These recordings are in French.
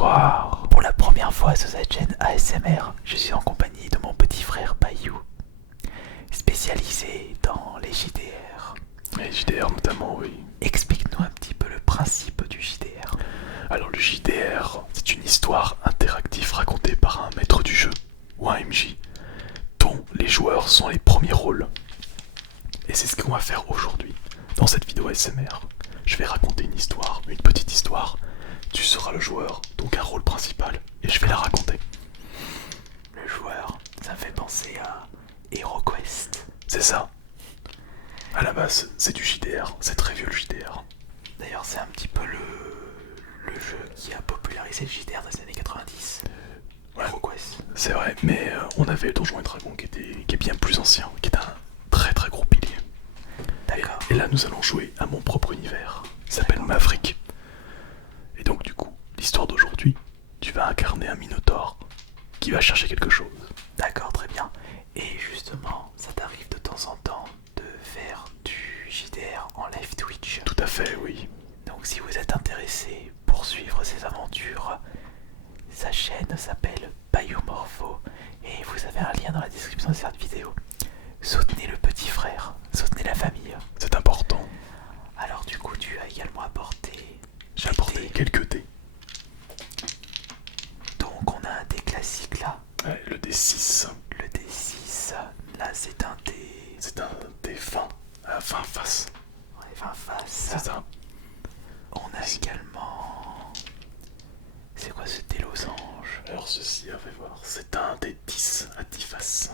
Bonsoir. Pour la première fois sur cette chaîne ASMR, je suis en compagnie de mon petit frère Bayou, spécialisé dans les JDR. Et JDR notamment, oui. Explique-nous un petit peu le principe du JDR. Alors le JDR, c'est une histoire interactive racontée par un maître du jeu, ou un MJ, dont les joueurs sont les premiers rôles. Et c'est ce qu'on va faire aujourd'hui, dans cette vidéo ASMR. Je vais raconter une histoire, une petite histoire. Tu seras le joueur, donc un rôle principal, et je vais la raconter. Le joueur, ça me fait penser à HeroQuest. C'est ça. À la base, c'est du JDR, c'est très vieux le JDR. D'ailleurs, c'est un petit peu le jeu qui a popularisé le JDR dans les années 90. Ouais. HeroQuest. C'est vrai, mais on avait Donjons et Dragons qui est bien plus ancien, qui est un très très gros pilier. D'accord. Et là, nous allons jouer à mon propre univers. Il s'appelle Maverick. Et donc, du coup, l'histoire d'aujourd'hui, tu vas incarner un Minotaure qui va chercher quelque chose. D'accord, très bien. Et justement, ça t'arrive de temps en temps de faire du JDR en live Twitch. Tout à fait, oui. Donc si vous êtes intéressé pour suivre ses aventures, sa chaîne s'appelle Biomorpho et vous avez un lien dans la description de cette vidéo. Soutenez le petit frère, soutenez la famille. C'est important. Alors du coup tu as également apporté... J'ai apporté quelques dés. Donc on a un dé classique là, Ouais, le D6. le D6. Là c'est un dé... C'est un dé 20 à 20 faces. Ouais, 20 faces. C'est ça. On a également... C'est quoi ce dé losange? Alors ceci, on va voir, c'est un dé 10 à 10 faces.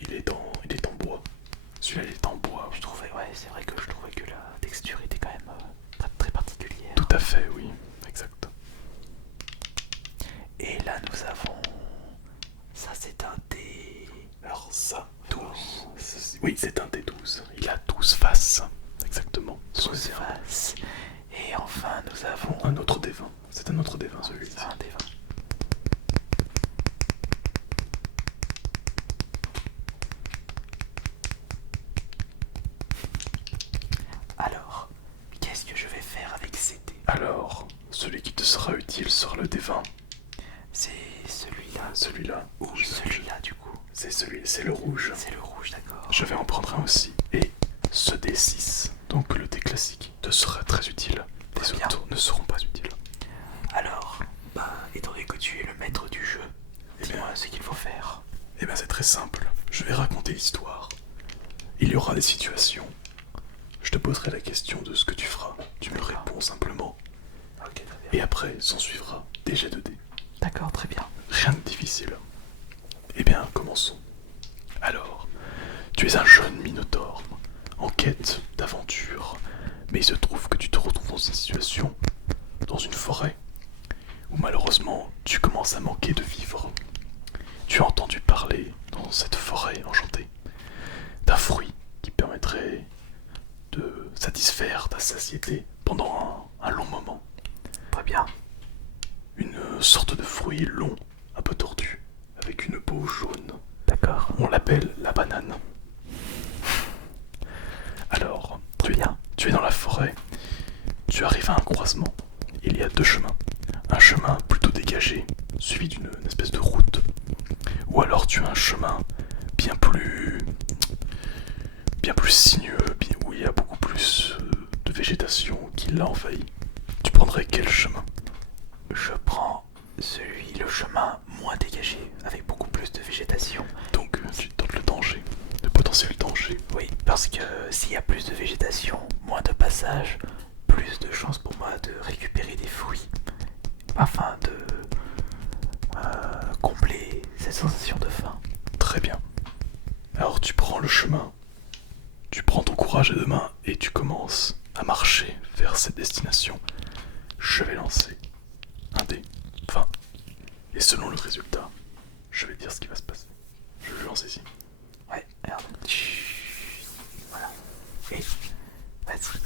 Il est en bois. Celui-là, il est en bois. Je trouvais, ouais, c'est vrai que je trouvais que la texture était quand même très, très particulière. Tout à fait, oui. Exact. Et là, nous avons... Ça, c'est un dé... Alors ça, 12. Oui, c'est un dé 12. Il a 12 faces. Exactement. 12 faces. Et enfin, nous avons... Un autre dé 20. C'est un autre dé 20, celui-ci. Un dé 20. Alors, qu'est-ce que je vais faire avec ces dés? Alors, celui qui te sera utile sera le dé 20. C'est celui-là. Celui-là. Ou celui-là, du coup. C'est le rouge. C'est le rouge, d'accord. Je vais en prendre un aussi. Et ce dé 6, donc le dé classique, te sera très utile. Les Très bien. autres ne seront pas utiles. Alors, étant donné que tu es le maître du jeu, Eh bien. dis-moi ce qu'il faut faire. Eh bien c'est très simple, je vais raconter l'histoire. Il y aura des situations. Je te poserai la question de ce que tu feras. Tu me réponds simplement. Ok, très bien. Et après, s'en suivra des jets de dés. D'accord, très bien. Rien de difficile. Eh bien, commençons. Alors, tu es un jeune Minotaure, en quête d'aventure. Mais il se trouve que tu te retrouves dans une situation, dans une forêt, où malheureusement, tu commences à manquer de vivre. Tu as entendu parler, dans cette forêt enchantée, d'un fruit qui permettrait de satisfaire ta satiété pendant un long moment. Très bien. Une sorte de fruit long, un peu tordu, avec une peau jaune. D'accord. On l'appelle la banane. Alors, tu es dans la forêt, tu arrives à un croisement. Il y a deux chemins. Un chemin plutôt dégagé, suivi d'une espèce de route. Ou alors tu as un chemin bien plus sinueux, où il y a beaucoup plus de végétation qui l'a envahi. Tu prendrais quel chemin? Je prends le chemin moins dégagé, avec beaucoup plus de végétation. Donc tu tentes le danger, le potentiel danger. Oui, parce que s'il y a plus de végétation, moins de passage, plus de chances pour moi de récupérer des fruits, afin de combler cette sensation de faim. Très bien. Alors tu prends le chemin, tu prends ton courage à deux mains et tu commences à marcher vers cette destination. Je vais lancer un dé 20. Et selon le résultat, je vais dire ce qui va se passer. Je le lance ici. Ouais, regarde. Voilà. Et vas-y.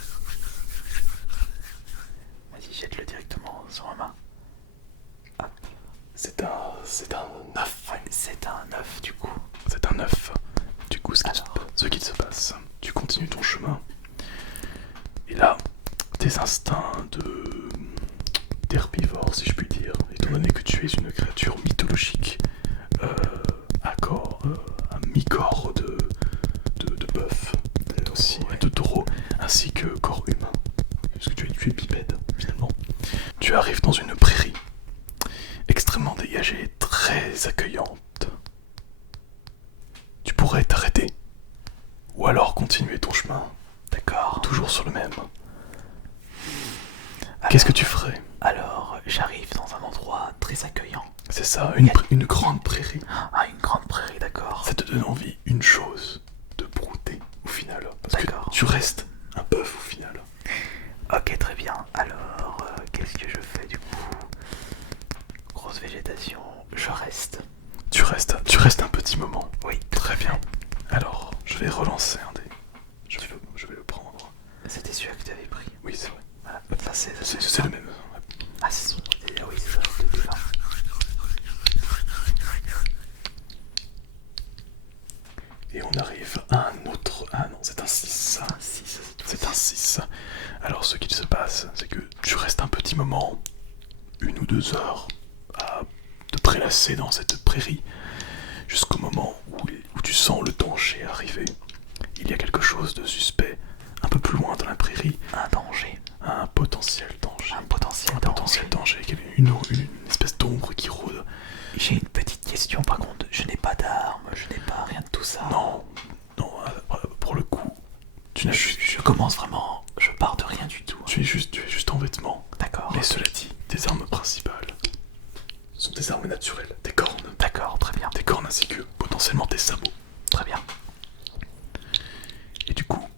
Vas-y, jette-le directement sur ma main. Hop. C'est un 9. Ouais, c'est un œuf du coup. C'est un 9. Du coup, ce Alors. qu'il se passe, tu continues ton chemin. Et là, tes instincts d'herbivore, si je puis es une créature mythologique à mi-corps de bœuf, aussi, et de taureau, ainsi que corps humain. Parce que tu es bipède, finalement. Tu arrives dans une prairie extrêmement dégagée, très accueillante. Tu pourrais t'arrêter, ou alors continuer ton chemin. D'accord. Toujours sur le même. Qu'est-ce que tu ferais? Alors, j'arrive dans un endroit très accueillant. C'est ça, une grande prairie. Ah, une grande prairie, d'accord. Ça te donne envie, une chose, de brouter au final. Parce que tu restes un bœuf au final. Ok, très bien. Alors, qu'est-ce que je fais du coup? Grosse végétation, je reste. Tu restes un petit moment. Oui. Très bien. Alors, je vais relancer un dé. Je vais le prendre. C'était celui-là que tu avais pris. Oui, c'est vrai. Voilà. Ça, C'est le même. Ah, oui, c'est ça, depuis là. Et on arrive à un autre... Ah non, c'est un 6. C'est un 6. Alors ce qu'il se passe, c'est que tu restes un petit moment, 1 ou 2 heures, à te prélasser dans cette prairie, jusqu'au moment où tu sens le danger arriver. Il y a quelque chose de suspect, un peu plus loin dans la prairie. Un danger. Un potentiel danger. Un potentiel danger. Une espèce d'ombre qui rôde. J'ai une petite question par contre, je n'ai pas d'armes, je n'ai pas rien de tout ça. Non, pour le coup, tu n'as Je commence vraiment, je pars de rien du tout. Tu es juste en vêtements. D'accord. Mais cela dit, tes armes principales sont des armes naturelles, des cornes. D'accord, très bien. Des cornes ainsi que potentiellement des sabots. Très bien. Et du coup,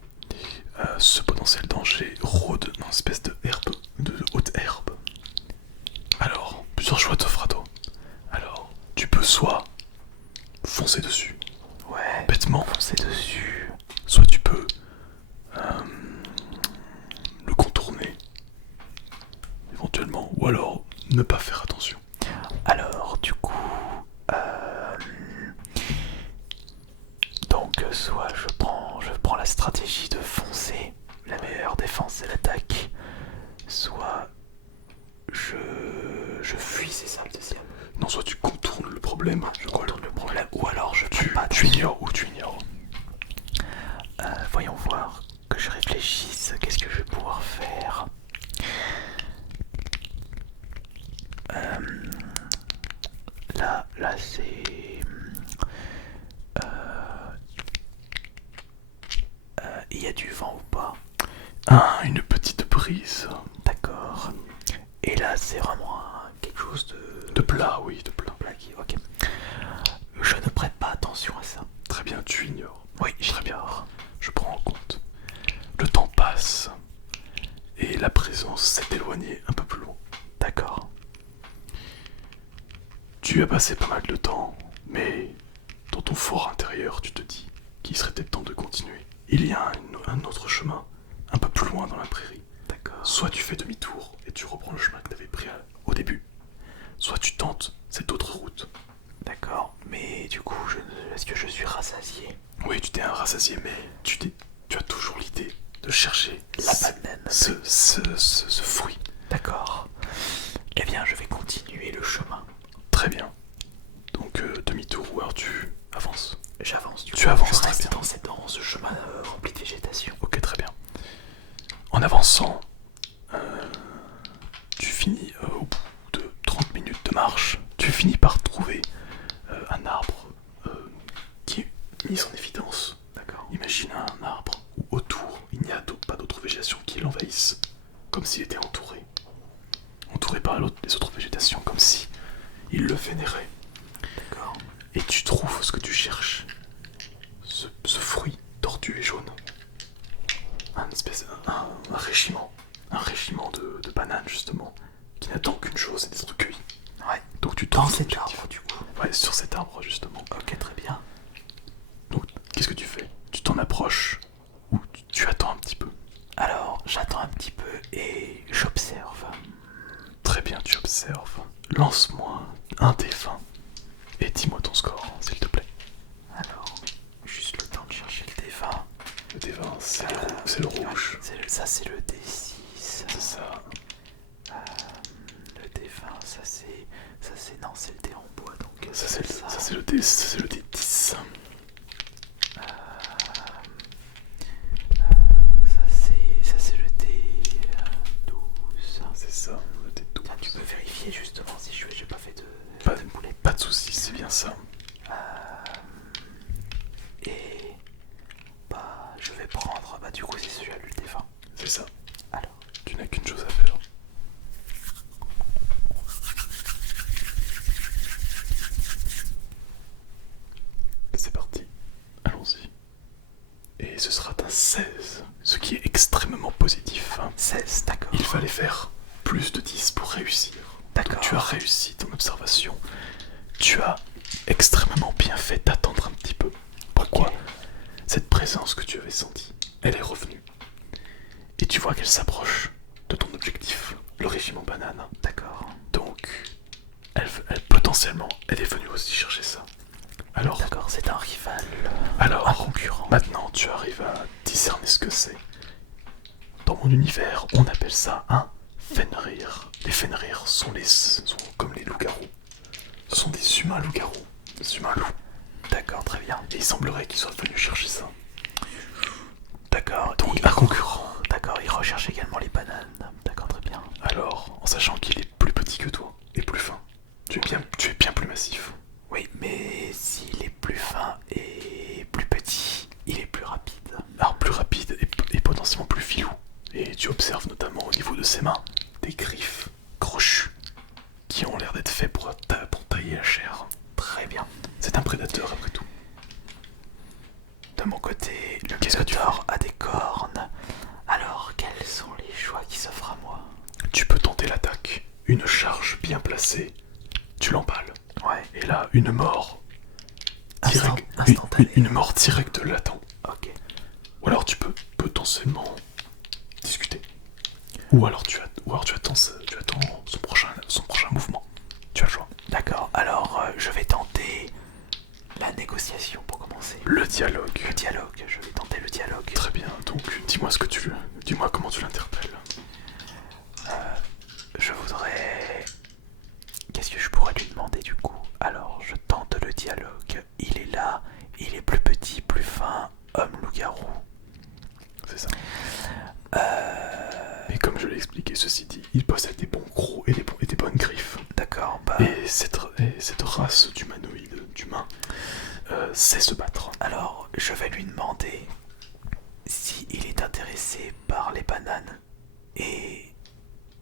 ce potentiel danger rôde dans une espèce de herbe, de haute herbe. Alors, plusieurs choix t'offrent à toi. Alors, tu peux soit foncer dessus, Ouais. bêtement, Foncer dessus. soit tu peux le contourner, éventuellement, ou alors ne pas faire attention. Alors, du coup, donc soit je prends la stratégie de foncer, la meilleure défense c'est l'attaque, soit je fuis, c'est ça le deuxième. Non, soit tu contournes le problème, Je contourne le problème, ou alors je tu pas ignores ou tu ignores. Voyons voir, que je réfléchisse, qu'est-ce que je vais pouvoir faire. Là c'est... il y a du vent ou pas? Ah, une petite brise. D'accord. Et là c'est vraiment quelque chose De plat, oui, de plat. Ok. Je ne prête pas attention à ça. Très bien, tu ignores. Oui, Très bien, je prends en compte. Le temps passe et la présence s'est éloignée un peu plus loin. D'accord. Tu as passé pas mal de temps, mais dans ton fort intérieur, tu te dis qu'il serait peut-être temps de continuer. Il y a un autre chemin, un peu plus loin dans la prairie. D'accord. Soit tu fais demi-tour et tu reprends le chemin que tu avais pris au début, soit tu tentes cette autre route. D'accord. Mais du coup, est-ce que je suis rassasié? Oui, tu t'es un rassasié, mais tu as toujours l'idée de chercher La banane. ce fruit. D'accord. Eh bien, je vais continuer le chemin. Très bien. Donc demi-tour ou alors tu avances. J'avance du coup. Tu avances Je très reste bien. dans ce chemin rempli de végétation. Ok, très bien. En avançant, tu finis au bout de 30 minutes de marche, tu finis par trouver un arbre qui est mis en évidence. D'accord. Imagine un arbre où autour il n'y a pas d'autre végétation qui l'envahisse, comme s'il était entouré. Entouré par les autres végétations, comme si il le vénérait. D'accord. Et tu trouves ce que tu cherches. Ce fruit tordu et jaune. Un régiment. Un régiment de bananes, justement, qui n'attend qu'une chose, c'est d'être cueilli. Ouais. Donc tu Dans trouves cet l'objectif. arbre, du coup. Ouais, sur cet arbre, justement. Ok, très bien. Donc, qu'est-ce que tu fais? Tu t'en approches ou tu attends un petit peu? Alors, j'attends un petit peu et j'observe. Très bien, tu observes. Lance-moi un des 20 et dis-moi ton score, s'il te plaît. Alors, juste le temps de chercher le D20. Le D20, c'est le rouge. Ça, c'est le D6. C'est ça. Le D20, ça c'est c'est le dé en bois donc. Ça c'est le dé, ça c'est le dé 10. Ça c'est le dé 12. C'est ça, le dé 12. Tiens, tu peux vérifier justement si j'ai pas fait de boulet. Pas de soucis, c'est bien ça. Et bah je vais prendre, bah du coup c'est celui-là le dé 20. C'est ça. Alors, Tu n'as qu'une chose à faire. C'est parti. Allons-y. Et ce sera un 16, ce qui est extrêmement positif. 16, d'accord. Il fallait faire plus de 10 pour réussir. D'accord. Tu as réussi ton observation. Tu as extrêmement bien fait d'attendre un petit peu. Pourquoi? Ok. Cette présence que tu avais sentie, elle est revenue. Et tu vois qu'elle s'approche de ton objectif, le régiment banane. D'accord. Donc, potentiellement, elle est venue aussi chercher ça. Alors, D'accord, c'est un rival, alors un concurrent. maintenant tu arrives à discerner ce que c'est. Dans mon univers, on appelle ça un Fenrir. Les Fenrir sont comme les loups-garous. Ce sont des humains loups-garous, des humains loups. D'accord, très bien. Et il semblerait qu'ils soient venus chercher ça. D'accord, Donc un concurrent. D'accord, il recherche également les bananes. D'accord, très bien. Alors, en sachant qu'il est plus petit que toi et plus fin, tu es bien plus massif. Oui, mais s'il est plus fin et plus petit, il est plus rapide. Alors plus rapide et potentiellement plus filou. Et tu observes notamment au niveau de ses mains des griffes crochues qui ont l'air d'être faits pour tailler la chair. Très bien. C'est un prédateur après tout. De mon côté, le Qu'est-ce que tu Minotaure a des cornes. Alors, quels sont les choix qui s'offrent à moi? Tu peux tenter l'attaque. Une charge bien placée, tu l'empales. Ouais. Et là, une mort Instantanée. une mort directe l'attend. Ok. Ou alors tu peux potentiellement discuter. Ou alors tu attends son prochain mouvement. Tu as le choix. D'accord, alors je vais tenter la négociation pour commencer. Le dialogue. Le dialogue, je vais tenter le dialogue. Très bien, donc dis-moi comment tu l'interpelles. Je voudrais... Qu'est-ce que je pourrais lui demander du coup? Alors, je tente le dialogue. Il est là, il est plus petit, plus fin, homme loup-garou. C'est ça. Et comme je l'ai expliqué, ceci dit, il possède des bons crocs et des bonnes griffes. D'accord, bah... Et cette race d'humain, sait se battre. Alors, je vais lui demander s'il est intéressé par les bananes et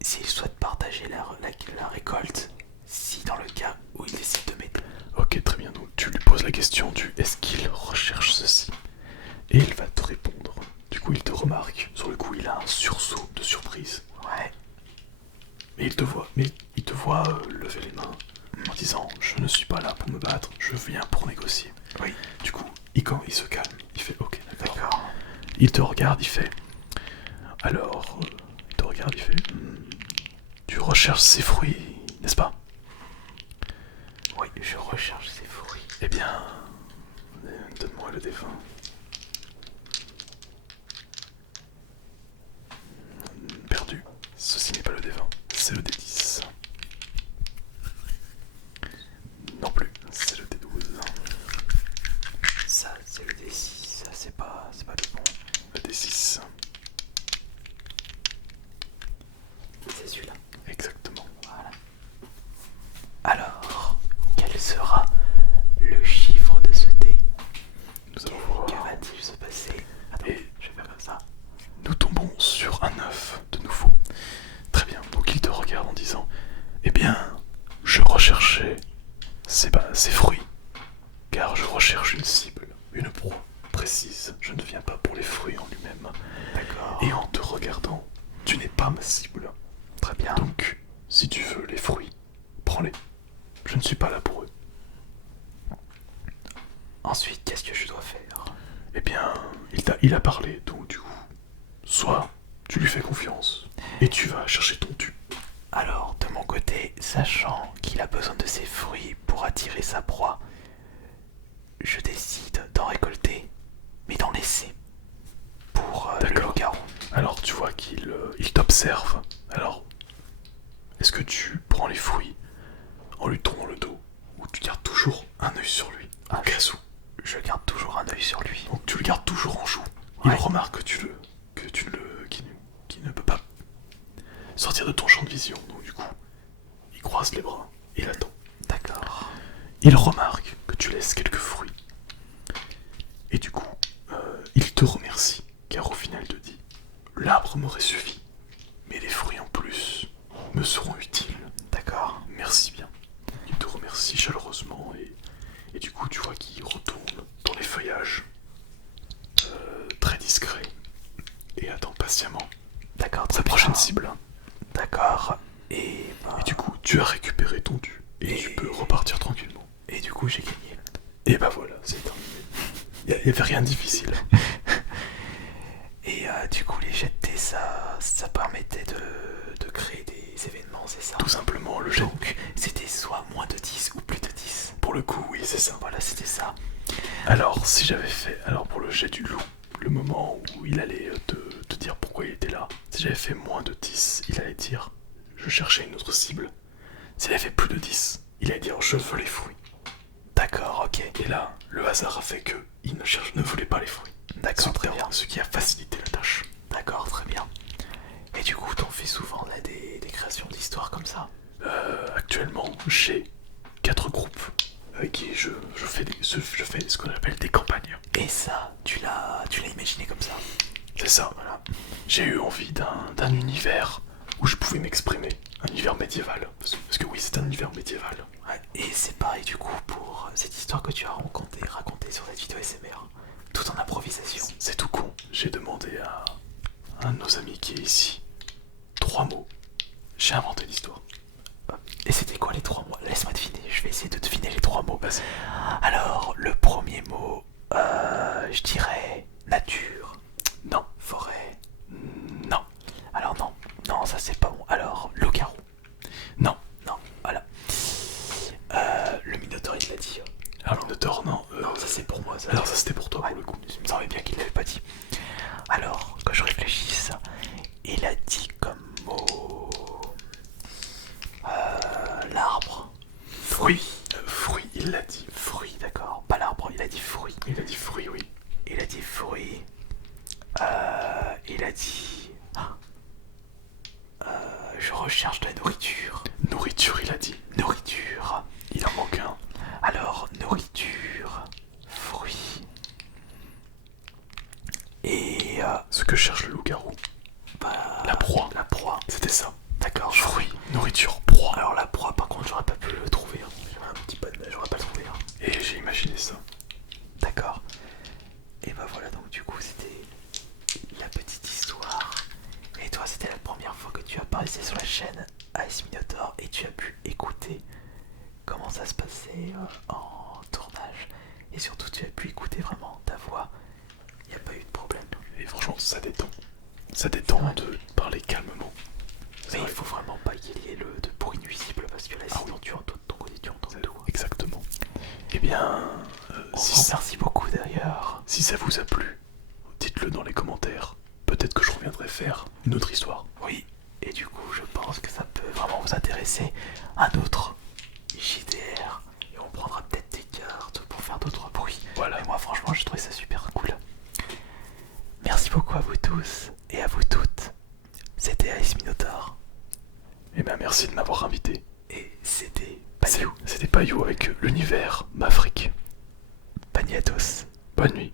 s'il souhaite partager la récolte, si dans le cas où il décide de m'aider. Ok, très bien, donc tu lui poses la question du est-ce qu'il recherche ceci? Et il va te répondre. Du coup, il te remarque. Sur le coup, il a un sursaut de surprise. Ouais. Mais il te voit lever les mains en disant je ne suis pas là pour me battre, je viens pour négocier. Oui. Du coup, quand il se calme, il fait ok, d'accord. D'accord. Il te regarde, il fait alors, il te regarde, il fait tu recherches ces fruits, n'est-ce pas? Oui, je recherche ces fruits. Eh bien, donne-moi le défunt. Perdu. Ceci n'est pas le D20, c'est le D10. Non plus, c'est le D12. Ça, c'est le D6, ça c'est pas le bon. Le D6. C'est celui-là. Exactement. Voilà. Alors, quel sera le chiffre de ce dé? Nous allons Que voir. va-t-il se passer? Attends, Et je vais faire comme ça. nous tombons sur un 9 de nouveau. Très bien, donc il te regarde en disant eh bien, je recherchais ces fruits, car je recherche une cible, une proie précise. Je ne viens pas pour les fruits en lui-même. D'accord. Et en te regardant, tu n'es pas ma cible. Très bien. Donc, si tu veux les fruits, prends-les. Je ne suis pas là pour eux. Ensuite, qu'est-ce que je dois faire? Eh bien, il a parlé, donc du coup, soit tu lui fais confiance et tu vas chercher ton tube. Alors, de mon côté, sachant qu'il a besoin de ces fruits pour attirer sa proie, je décide d'en récolter, mais d'en laisser pour le D'accord. loup-garou. Alors tu vois il t'observe. Alors, est-ce que tu prends les fruits en lui tournant le dos, ou tu gardes toujours un œil sur lui, au cas où. Je garde toujours un œil sur lui. Donc tu le gardes toujours en joue. Ouais. Il remarque qu'il ne peut pas sortir de ton champ de vision. Donc du coup, il croise les bras, il attend. D'accord. Il remarque que tu laisses quelques fruits. Et du coup, il te remercie, car au final il te dit, l'arbre m'aurait suffi, mais les fruits en plus me seront utiles. D'accord. Merci bien. Il te remercie chaleureusement et du coup tu vois qu'il retourne dans les feuillages, très discret, et attend patiemment D'accord. sa prochaine cible. D'accord. Et du coup tu as récupéré ton dû et tu peux repartir tranquillement. Et du coup j'ai gagné. Et bah voilà, c'est terminé. Il n'y avait rien de difficile. Et du coup les jets de dés ça permettait de créer des événements, c'est ça? Tout simplement le jet. Donc c'était soit moins de 10 ou plus de 10. Pour le coup, oui, c'est ça. Voilà, c'était ça. Alors, si j'avais fait. Alors, pour le jet du loup, le moment où il allait te dire pourquoi il était là, si j'avais fait moins de 10, il allait dire je cherchais une autre cible. S'il avait fait plus de 10, il allait dire je veux les fruits. D'accord, ok. Et là, le hasard a fait que il ne voulait pas les fruits. D'accord, très bien. Ce qui a facilité la tâche. D'accord, très bien. Et du coup, t'en fais souvent là des créations d'histoires comme ça? Actuellement, j'ai 4 groupes avec qui je fais ce qu'on appelle des campagnes. Et ça, tu l'as imaginé comme ça? C'est ça, voilà. J'ai eu envie d'un univers où je pouvais m'exprimer. Un univers médiéval. Parce que oui, c'est un univers médiéval. Ouais, et c'est pareil du coup pour cette histoire que tu as racontée sur cette vidéo SMR. Tout en improvisation. C'est tout con. J'ai demandé à un de nos amis qui est ici 3 mots. J'ai inventé l'histoire. Et c'était quoi les 3 mots? Laisse-moi deviner, je vais essayer de deviner les 3 mots. Vas-y. Alors, le premier mot, je dirais nature. Non. Forêt. Non. Alors non, ça c'est pas bon. Alors, loup-garou. Non. Non, voilà. Le Minotaure, il l'a dit. Alors, Minotaure, non. Non, ça c'est pour moi. Ça. Alors, ça c'était pour toi, Ouais, pour le coup. Il me semblait bien qu'il l'avait pas dit. Alors, que je réfléchisse, il a dit comme mot l'arbre. Fruit. Fruit, il l'a dit. Fruit, d'accord. Pas l'arbre, il a dit fruit. Il a dit fruit, oui. Il a dit fruit. Il a dit. Je recherche de la nourriture. Nourriture, il a dit. Nourriture. Il en manque un. Alors, nourriture, fruits. Et. Ce que cherche le loup-garou. La proie. La proie. C'était ça. D'accord. Fruit, nourriture, proie. Alors, la proie, par contre, j'aurais pas pu le trouver. Hein. J'aurais un petit peu de mal, j'aurais pas trouvé. Hein. Et j'ai imaginé ça. D'accord. Et bah voilà, donc du coup, c'était la petite histoire. Et toi, c'était la première fois que tu apparaissais sur la chaîne AS Minotaur et tu as pu écouter comment ça se passait en tournage. Et surtout, tu as pu écouter vraiment ta voix. Il n'y a pas eu de problème. Et franchement, ça détend. Ça détend de parler calmement. Mais il faut vraiment pas qu'il y ait de bruit nuisible parce que là, sinon tu entends de ton côté, tu entends tout. Exactement. Eh bien, Merci beaucoup d'ailleurs. Si ça vous a plu, dites-le dans les commentaires. Peut-être que je reviendrai faire une autre histoire. Oui, et du coup, je pense que ça peut vraiment vous intéresser. Un autre JDR. Et on prendra peut-être des cartes pour faire d'autres bruits. Voilà. Mais moi, franchement, je trouvais ça super cool. Merci beaucoup à vous tous et à vous toutes. C'était Ice Minotaur. Eh bien, merci de m'avoir invité. Et c'était Payou. C'était Payou avec l'univers Maverick. Bonne nuit à tous. Bonne nuit.